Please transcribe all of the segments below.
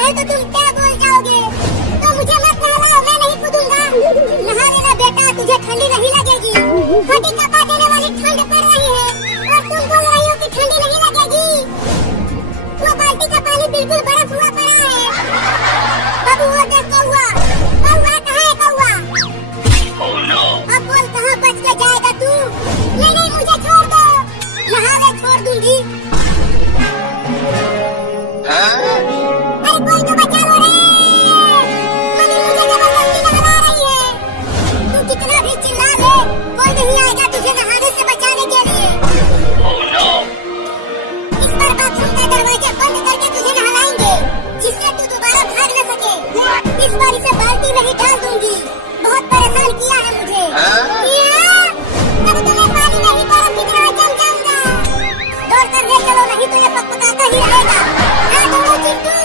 नहीं तो तुम क्या बोल जाओगे। तो मुझे मत नहलाओ, मैं नहीं कूदूंगा। नहा लेना बेटा, तुझे ठंडी नहीं लगेगी। हड्डी कपा देने वाली ठंड पड़ रही है और तुम बोल रही हो कि ठंडी नहीं लगेगी। वो बाल्टी का पानी बिल्कुल बर्फ हुआ पड़ा है। बाबू वो देख कौआ, कौआ कहाँ है कौआ? अब बोल कहाँ बच के जाएगा तू? नहीं मुझे छोड़ दो, नहा ले छोड़ दूंगी। अरे कोई तो बचा लो रे, मम्मी मुझे जबरदस्ती नहला रही है। तू कितना भी चिल्ला ले, कोई नहीं आएगा तुझे नहाने से बचाने के लिए। इस बार बाथरूम का दरवाजा बंद करके तुझे नहलाएंगे, जिससे तू दोबारा भाग न सके। इस बार इसे बाल्टी में ही डाल दूंगी, बहुत परेशान किया है मुझे। अब तुम्हें पानी नहीं बर्फ की तरह जम जाऊंगा। दौड़ कर ले चलो, नहीं तो ये पकपकाता ही रहेगा। हाँ दौड़ो चिंटू।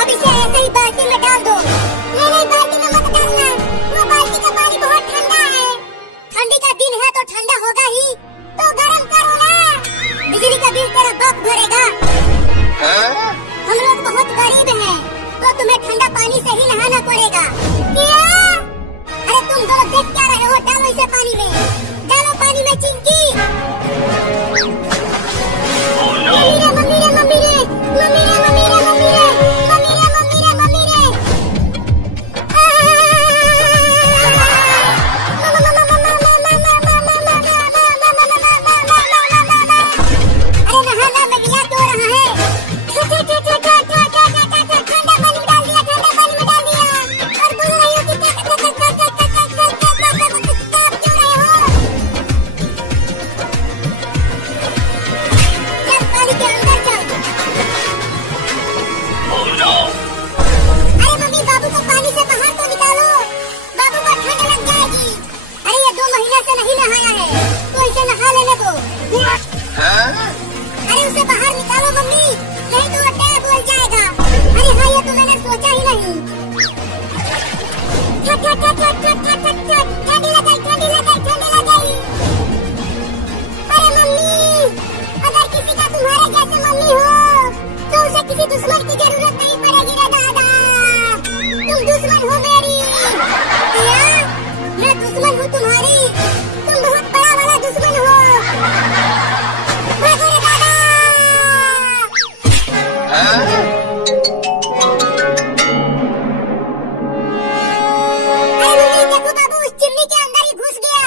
अब इसे ऐसे ही बाल्टी में डाल दो। नहीं बाल्टी में मत डालना, वो बाल्टी का पानी बहुत ठंडा है। ठंडी का दिन है तो ठंडा होगा ही, तो गर्म करो ना। बिजली का बिल तेरा बाप भरेगा। हम लोग बहुत गरीब हैं, तो तुम्हें ठंडा पानी से ही नहाना पड़ेगा। क्या? अरे तुम दोनों देख क्या रहे हो? डालो इसे पानी में, डालो पानी में चिंकी। अरे उसे बाहर निकालो मम्मी, नहीं तो वो टैब बोल जाएगा। अरे हाँ ये तो मैंने सोचा ही नहीं। ठंडी लगाई। अरे मम्मी, अगर किसी का तुम्हारे जैसे मम्मी हो तो उसे किसी दुश्मन की जरूरत नहीं पड़ेगी रे दादा। तुम दुश्मन हो मेरी। मैं दुश्मन हूँ तुम्हारी, तुम बहुत बड़ा वाला दुश्मन हो। देखो बाबू, उस चिमनी के अंदर ही घुस गया।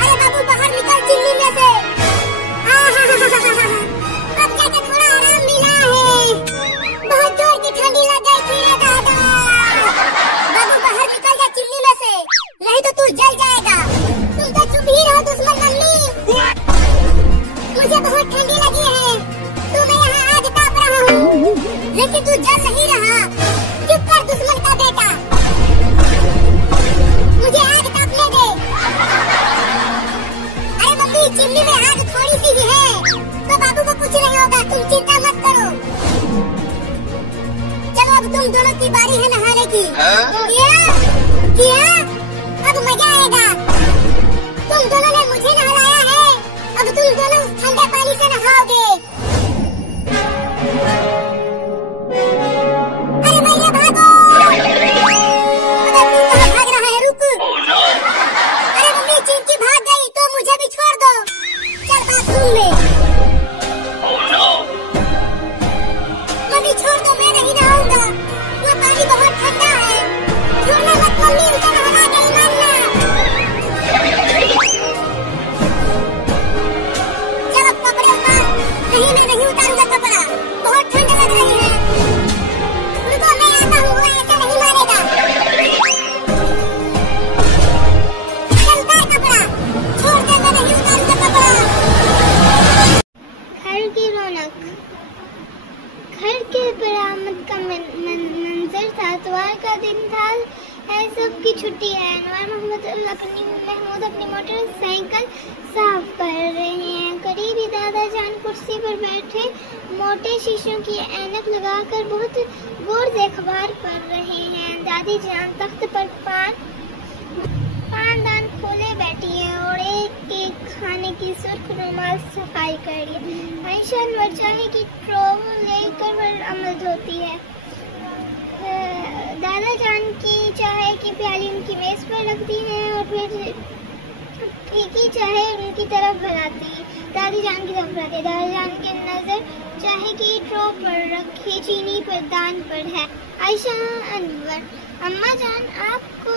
अरे बाबू बाहर निकल चिमनी में से। अब जाके थोड़ा आराम मिला है, बहुत जोर की ठंडी लग गई थी रे दादा। बाबू बाहर निकल जा चिमनी में से, नहीं तो तू जल जाएगा। तुम तो चुप ही रहो दुश्मन मम्मी। मुझे बहुत ठंडी लगी है, तो मैं यहाँ आग ताप रहा हूँ, लेकिन तू जल नहीं रहा। चुप कर दुश्मन का बेटा, मुझे आग तापने दे। अरे मम्मी चिमनी में आग थोड़ी सी ही है, तो बाबू को कुछ नहीं होगा, तुम चिंता मत करो। चलो अब तुम दोनों की बारी है नहाने की। क्या? अब मजा आएगा। तुम दोनों ने मुझे नहलाया है, अब तुम दोनों उस ठंडे पानी से नहाओगे। अरे भैया भागो। अगर तू कहाँ भाग रहा है, रुक। अरे मम्मी चिंकी भाग गई तो मुझे भी छोड़ दो। चल बाथरूम में। मम्मी छोड़ दो, मैं नहीं नहाऊंगा, वो पानी बहुत ठंडा है। छोड़ना मत मम्मी, उसे नहला के ही मानना। चलो कपड़े उतार। नहीं मैं नहीं उतारूंगा कपड़ा, बहुत ठंड लग रही है। रुको मैं आता हूँ, वो ऐसा नहीं मारेगा। चल उतार कपड़ा, छोड़ दे, मैं नहीं उतारूंगा कपड़ा। घर की रौनक, घर के बरामद का मंजर था। इतवार का दिन था, सबकी छुट्टी है। अनवर महमूद अपनी मोटरसाइकिल साफ कर रहे हैं। करीबी दादा जान कुर्सी पर बैठे मोटे शीशों की ऐनक लगाकर बहुत गौर से अखबार पढ़ रहे हैं। दादी जान तख्त पर पानदान खोले बैठी है और एक एक खाने की सुर्ख रुमाल सफाई कर रही है। आयशा अनवर चाय की ट्रोव लेकर बरामद होती है। दादा जान की चाय की प्याली उनकी मेज पर रखती है और फिर फीकी चाय उनकी तरफ बढ़ाती है। दादी जान की तरफ बढ़ाती है। दादा जान की नजर चाय की ट्रो पर रखी चीनी पर दान पर है। आयशा अनवर, अम्मा जान आपको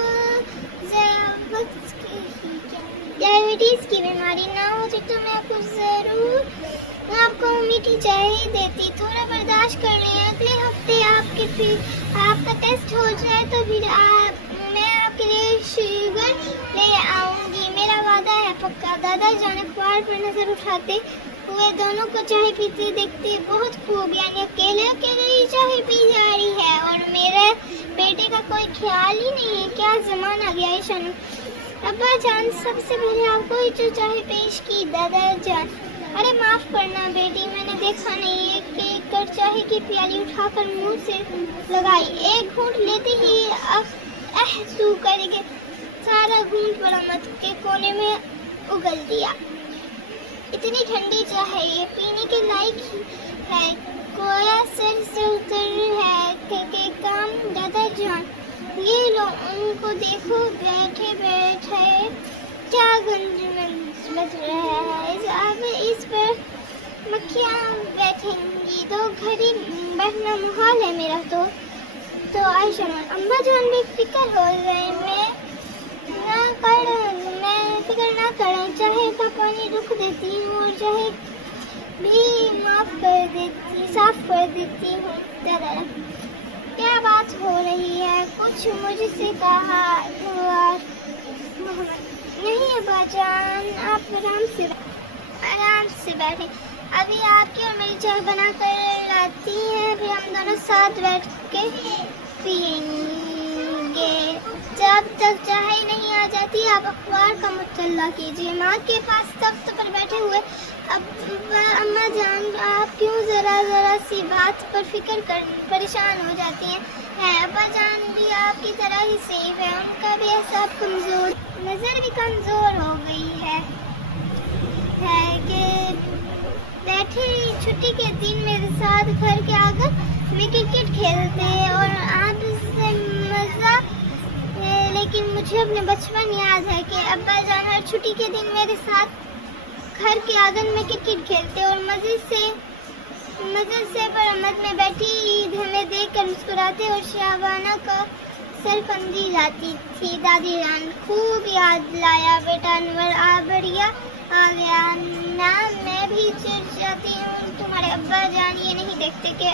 डायबिटीज की बीमारी ना हो तो मैं आपको जरूर आपको मीठी चाय ही देती, थोड़ा बर्दाश्त कर लें। अगले हफ्ते आपका टेस्ट हो जाए तो फिर मैं आपके लिए शुगर ले आऊंगी, मेरा वादा है पक्का। दादा जान अखबार पर नजर उठाते हुए दोनों को चाय पीते देखते बहुत खूब, यानी अकेले अकेले ही चाय पी जा रही है और मेरे बेटे का कोई ख्याल ही नहीं है। क्या जमाना गया है शानू। अब्बा जान, सबसे पहले आपको ही जो चाय पेश की। दादा जान, अरे माफ करना बेटी, मैंने देखा नहीं। एक कर चाय की प्याली उठाकर मुंह से लगाई। एक घूंट लेते ही तू करके सारा घूंट बरामद के कोने में उगल दिया। इतनी ठंडी चाय ये पीने के लायक ही है, कोया सिर से उतर है के काम। दादा जान, ये लो उनको देखो, बैठे बैठे क्या गंज बच रहा है। अब इस पर मक्खियाँ बैठेंगी तो घड़ी बैठना मुहाल है मेरा। तो आयशा, अम्मा जान बेफिक्र हो गए। मैं फिक्र ना करें, चाहे का पानी रुक देती हूँ और चाहे भी साफ कर देती हूँ। दादा, क्या बात हो रही है? कुछ मुझसे कहा हुआ नहीं अब्बा जान, आप आराम से बैठे। अभी आपकी और मेरी चाय बना कर लाती हैं, फिर हम दोनों साथ बैठ के पियेंगे। जब तक चाय नहीं आ जाती आप अखबार का मुतल्ला कीजिए। माँ के पास तख्त पर बैठे हुए अम्मा जान, आप क्यों जरा सी बात पर परेशान हो जाती हैं? अब्बा जान भी आपकी तरह ही सेफ है, उनका भी एहसास कमजोर, नजर भी कमजोर हो गई है कि बैठे छुट्टी के दिन मेरे साथ घर के आकर में क्रिकेट खेलते हैं और आपसे मजा। लेकिन मुझे अपने बचपन याद है कि अब्बा जान हर छुट्टी के दिन मेरे साथ घर के आंगन में क्रिकेट खेलते और मजे से बरामद में बैठी ईद हमें देखकर मुस्कुराते और शाबाना का सर समझी जाती थी। दादी जान, खूब याद लाया बेटा अनवर, बढ़िया आ गया ना। मैं भी चिढ़ जाती हूँ, तुम्हारे अब्बा जान ये नहीं देखते कि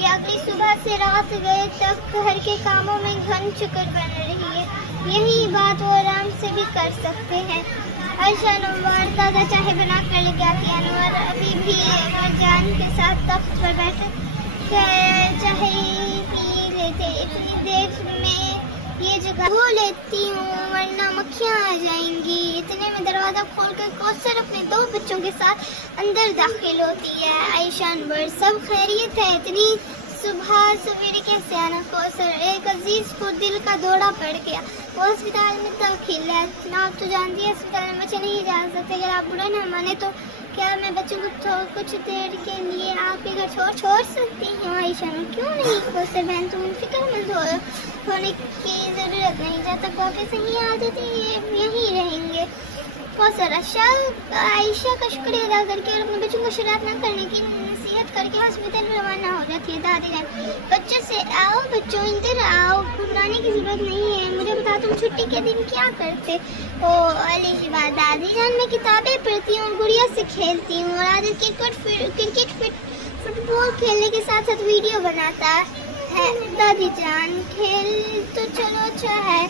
ये अगली सुबह से रात गए तक घर के कामों में घन चुकर बन रही है। यही बात वो आराम से भी कर सकते हैं। आयशा अनवर दादा चाय बना कर ले जाती। अनवर अभी भी अमर जान के साथ तख्त पर बैठे चाय पी लेते। इतनी देर में ये जगह धो लेती हूँ वरना मक्खियाँ आ जाएंगी। इतने में दरवाजा खोलकर कौसर अपने 2 बच्चों के साथ अंदर दाखिल होती है। आयशा अनवर, सब खैरियत है? इतनी सुबह सवेरे कैसे आना? कौसर, एक अजीज को दिल का दौरा पड़ गया, वो अस्पताल में दाखिल है। ना आप तो जानती है अस्पताल में बच्चे नहीं जा सकते, अगर आप बुरा ना माने तो क्या मैं बच्चों को कुछ देर के लिए आपके घर छोड़ सकती हूँ? आयशा, क्यों नहीं कौसर बहन, तुम फिक्रमंद होने की जरूरत नहीं, जब तक वापस नहीं आ जाती यहीं रहेंगे। कौसर, आयशा का शुक्रिया अदा करके और अपने बच्चों को शरारत न करने की नसीहत करके हॉस्पिटल रवाना हो जाती है। दादी जान, बच्चों से आओ, बच्चों इधर आओ, घबराने की जरूरत नहीं है। मुझे बता, तुम छुट्टी के दिन क्या करते हो? अली बात, दादी जान, मैं किताबें पढ़ती हूँ, गुड़िया से खेलती हूँ और आज क्रिकेट फुटबॉल खेलने के साथ साथ वीडियो बनाता है। दादी जान, खेल तो चलो अच्छा है,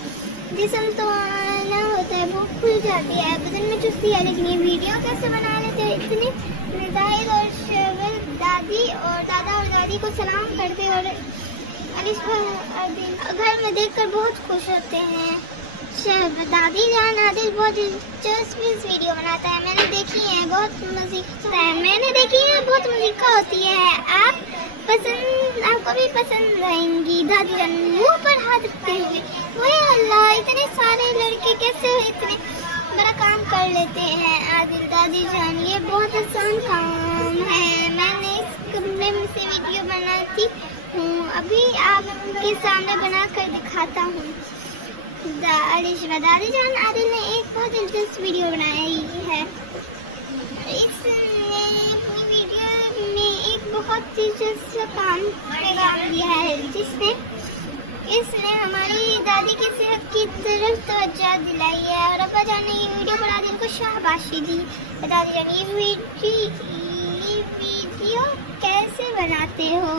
जिस्म तो आना होता है, भूख खुल जाती है, बदन में चुस्ती है, लेकिन ये वीडियो कैसे बना लेते हैं? इतने मिजाइल और शगल। दादा और दादी को सलाम करते और घर में देखकर बहुत खुश होते हैं। दादी जान, आदिल बहुत दिलचस्प वीडियो बनाता है, मैंने देखी है, बहुत मज़े का होती है। आप आपको भी पसंद आएंगी। दादी जान मुंह पर हाथ रखते हुए, वही अल्लाह, इतने सारे लड़के कैसे इतने बड़ा काम कर लेते हैं आदिल। दादी जान ये बहुत आसान काम है, मैंने इस कमरे में से वीडियो बनाती हूँ, अभी आपके सामने बना कर दिखाता हूँ। दादी जान आदिल ने एक बहुत दिलचस्प वीडियो बनाई है। इसने अपनी वीडियो में एक बहुत दिलचस्प काम किया है, इसने हमारी दादी की सेहत की तरफ तवज्जो दिलाई है और अब्बा जान ने ये वीडियो पर आदिल को शाबाशी दी। दादी जान ये वीडियो कैसे बनाते हो?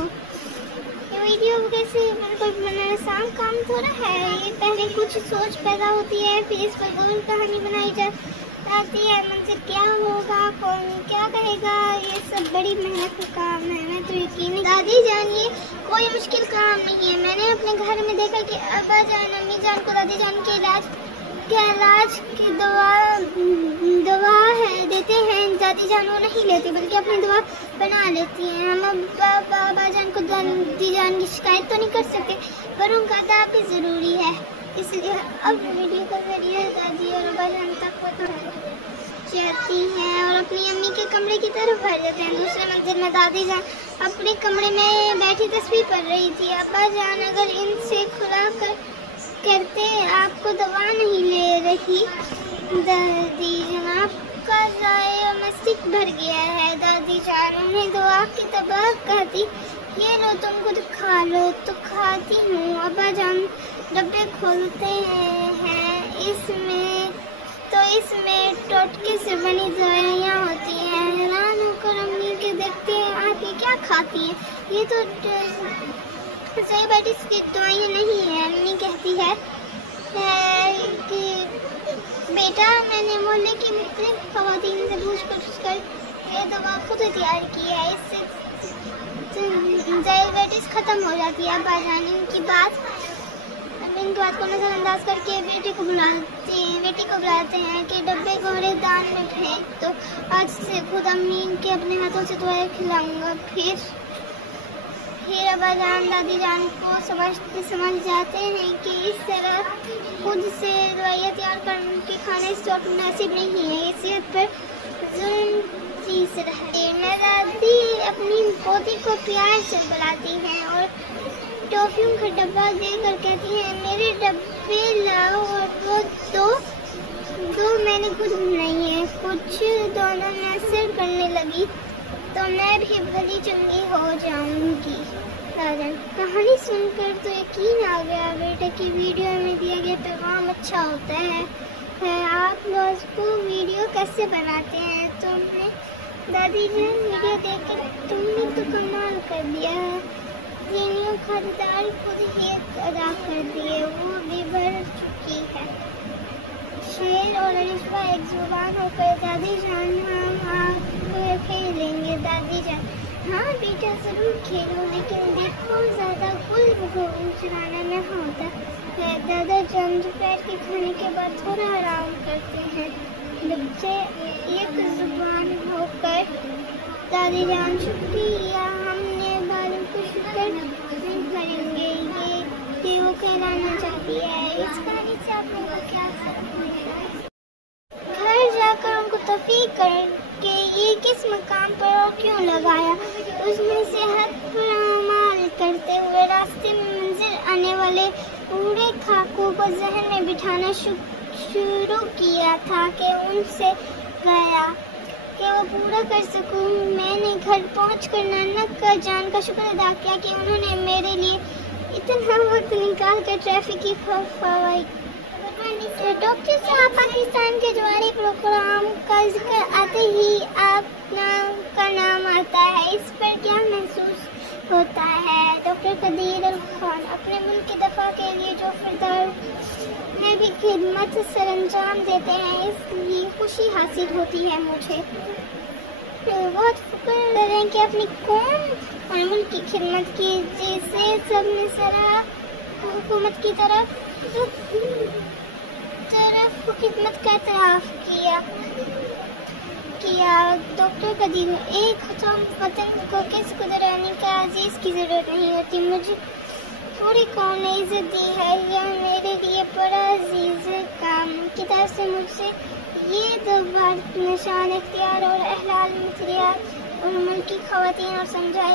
ये वीडियो कैसे कोई बनाना आसान काम थोड़ा है। ये पहले कुछ सोच पैदा होती है, फिर इस पर गोल कहानी बनाई जाती है, मंजर क्या होगा, कौन क्या कहेगा, ये सब बड़ी मेहनत का काम है। मैं तो यकीन, दादी जान ये कोई मुश्किल काम नहीं है। मैंने अपने घर में देखा कि अब्बा जान अम्मी जान को दादी जान के इलाज की दवा है देते हैं, दादी जान वो नहीं लेती बल्कि अपनी दवा बना लेती हैं। हम अब्बा जान को दादी जान की शिकायत तो नहीं कर सकते, पर उनका अदब भी ज़रूरी है, इसलिए अब वीडियो के जरिए दादी और अब्बा जान तक जाती हैं और अपनी अम्मी के कमरे की तरफ बढ़ जाते हैं। दूसरे मंजिल में दादी जान अपने कमरे में बैठी तस्वीर पढ़ रही थी। अब्बा जान अगर इनसे खुला करते आपको दवा नहीं ले रही दादी जान, आपका जाए मस्तिष्क भर गया है। दादी जान उन्हें दवा की तबाह कहती, ये लो तुम खुद खा लो। तो खाती हूँ। अब्बा जान डब्बे खोलते हैं, इसमें टोटके से बनी दवाइयाँ होती हैं। हैरान होकर अम्मी के देखते हैं, आप ये क्या खाती हैं? ये तो डायबिटीज की दवाइयाँ नहीं है। अम्मी कहती है कि बेटा मैंने मोहल्ले की मुख्तलिफ खवातीन से पूछ कर ये दवा खुद तैयार की है, इससे डायबिटीज खत्म हो जाती है। अब्बा जान इनकी बात को नजरअंदाज करके बेटी को बुलाते हैं कि डब्बे को हरे दान में फेंक दो। आज से खुद अम्मी के अपने हाथों से दवाई खिलाऊंगा। फिर अब्बा जान दादी जान को समझ जाते हैं कि इस तरह खुद से दवाइयाँ तैयार करके खाने से मुनासिब नहीं है, सेहत पर जुल्म चीज रहती है। दादी अपनी पोती को प्यार से बुलाती हैं और टॉफियों का डब्बा देकर कहती हैं, मेरे डब्बे लाओ। और वो दो मैंने खुद बनाई है। कुछ दोनों में असर करने लगी तो मैं भी भली चंगी हो जाऊंगी। कहानी सुनकर तो यकीन आ गया, बेटे की वीडियो में दिया गया पैगाम अच्छा होता है। आप लोग को वीडियो कैसे बनाते हैं? तुमने दादी जान वीडियो देखकर तुमने तो कमाल कर दिया है। तीनों खरीदार खुद ही अदा कर दिए, वो भी बढ़ चुकी है। शेर और अलिशबा एक जुबान होकर दादी जान हम खेलेंगे। दादी जान हाँ बेटा ज़रूर खेलो, लेकिन देखो ज़्यादा गुल चलाना न होता है। दादा जान दोपहर के खाने के बाद थोड़ा आराम करते हैं। बच्चे एक जुबान होकर दादी जान शुक्रिया, हमने बालों को शुक्र नहीं करेंगे, ये वो कहलाना चाहती है। इस कहानी से आप लोगों को क्या समझ? घर जाकर उनको तौफीक करके ये किस मकाम पर और क्यों लगाया, उसमें से हद पर अमाल करते हुए रास्ते में मंजिल आने वाले पूरे खाकों को जहन में बिठाना शुरू किया था कि उनसे गया कि वो पूरा कर सकूं। मैंने घर पहुंचकर नाना का जान का शुक्र अदा किया कि उन्होंने मेरे लिए इतना वक्त निकाल कर ट्रैफिक की खौफाई। डॉक्टर साहब पाकिस्तान के जवारी प्रोग्राम का जिक्र आते ही आप का नाम आता है, इस पर क्या महसूस होता है? डॉक्टर कदीर अल खान अपने मुल्क की दफा के लिए जो फिरदार में भी खिदमत सरअंजाम देते हैं, इसलिए खुशी हासिल होती है मुझे। बहुत फिक्र करें कि अपनी कौम और मुल्क की खिदमत की, जिसे सबने सराह हुकूमत की तरफ खिदमत का एतराफ़ किया या डॉक्टर का दी हुई एक हम वतन को किस कुदरानी का अजीज की ज़रूरत नहीं होती। मुझे पूरी कौम ने इज्जत दी है, यह मेरे लिए बड़ा अजीज काम। किताब से मुझसे ये दो बार निशान इख्तियार और अहलाल मिथरियात और मुल्क की ख़वातीन और समझाए।